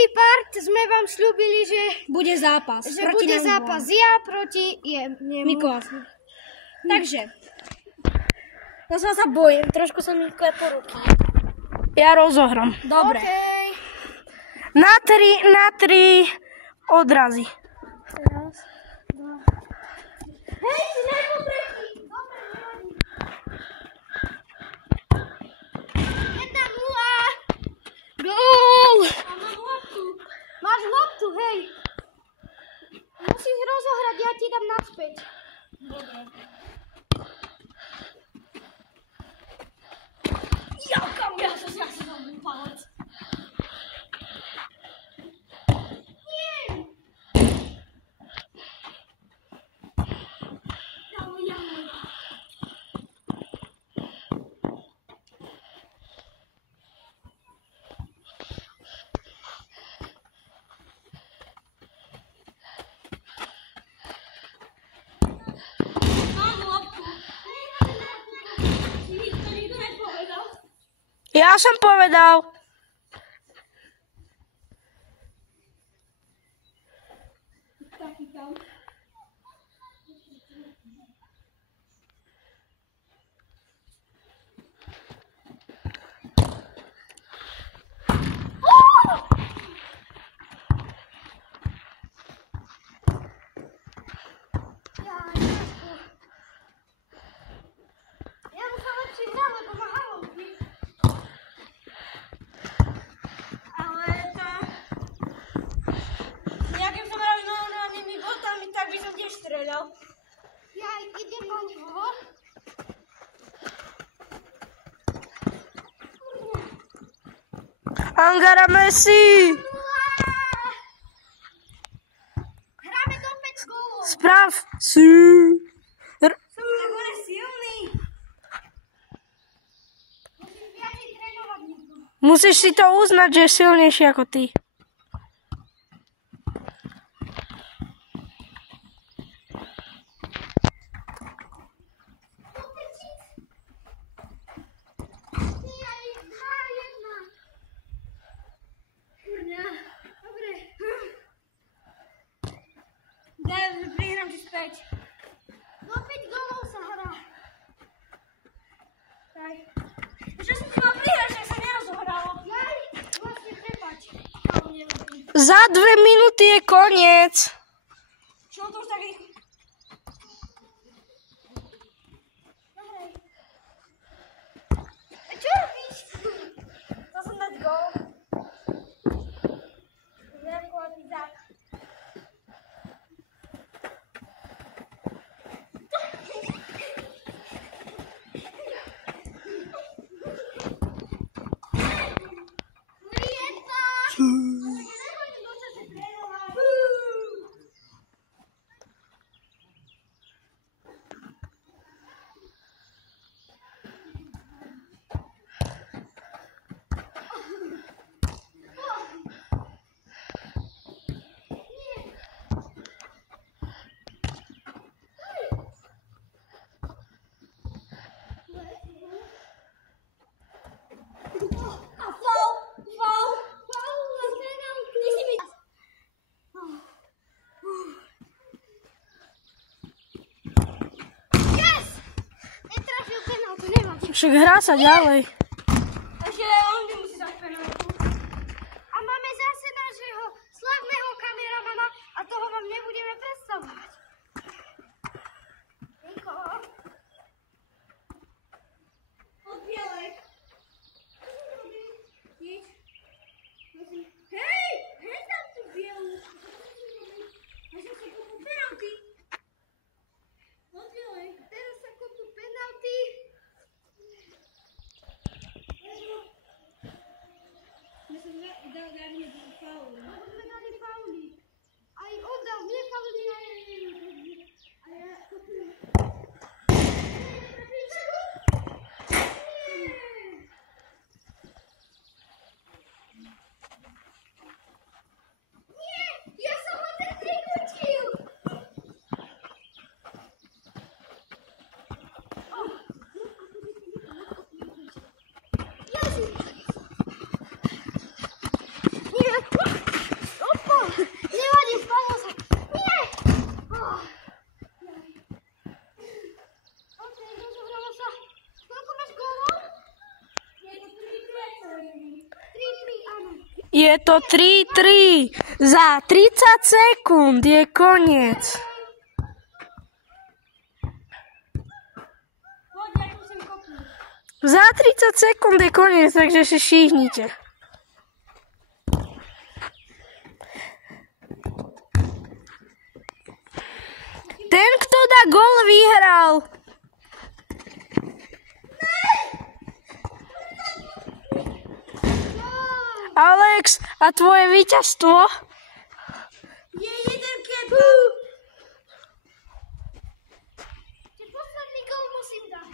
Prvý part sme vám slúbili, že bude zápas. Že bude zápas ja proti jemu. Mikulášovi. Takže, ja sa bojím, trošku sa mi klepo ruky. Ja rozohrám. Dobre. Okay. Na tri odrazy. Raz, dva. Hej, si nebol tretí. Dobre, nevadí. 1-0. Gól. A mám loptu. Máš loptu, hej. Musíš rozohrať, ja ti dám naspäť. Dobre. Ja sa zabudol palec. Ja som povedal. Ja musím lepšie hrať, lebo ma halóky. Ale to... Nejakým som hrali normálnymi botami, tak by som tiež streľal. Ja idem na neho. Angara Messi. Hráme do 5 gólov. Sprav si. Tak on je silný. Musím viacej trénovať niekoho. Musíš si to uznať, že je silnejší ako ty. Dobre. Prihrám ti späť. Do 5 gólov sa hrá. Daj. Čo som ti mal prihrať, že sa nerozohralo? Jaj, vlastne prepáč. Za 2 minúty je koniec. Čo to už tak rýchlo? Dobre. A čo robíš? Chcel som dať gól. Zrekovať zák. Však hrá sa ďalej. Ešte on nemusí dať penáltu. A máme zase nášho slavného kameramana a toho vám nebudeme predstavovať. Niko. Od bielek. Nič. Hej! Hej tam tú bielu. Ja som sa kopol penálty. Od bielek. Teraz sa kopú penalty. Je to 3-3. Za 30 sekúnd je koniec. Poď, ja musím kopnúť. Za 30 sekúnd je koniec, takže si šíhnite. Ten, kto dá gól, vyhral. Alex, a tvoje víťazstvo? Je jeden kebab. Posledný gól musím dať.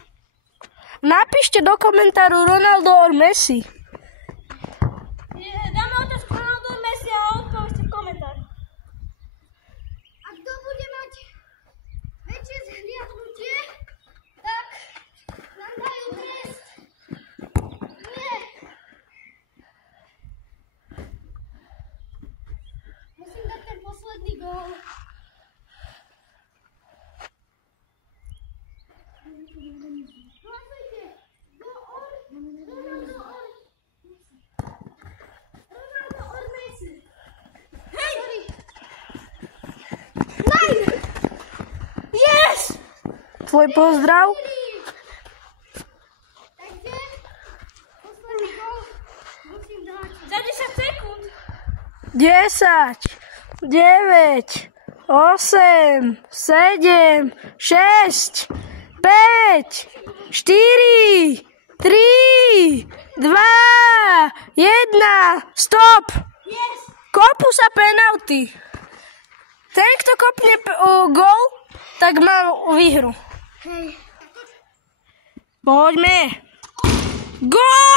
Napíšte do komentáru Ronaldo or Messi. Dáme otázku Ronaldo Messi a odpovedzte v komentári. A kto bude mať väčšie zhliadnutie, tak nám dajú trest. Nie. Musím dať ten posledný gól. Hlasujte. Ronaldo or Messi. Hej! Nine! Yes! Tvoj pozdrav. Takže posledný gól musím dať. Za 10 sekúnd. 10, 9, 8, 7, 6, 5, 4, 3, 2, 1, stop! Yes. Kopú sa penalty. Ten, kto kopne gól, tak má výhru. Hej. Poďme. Gól!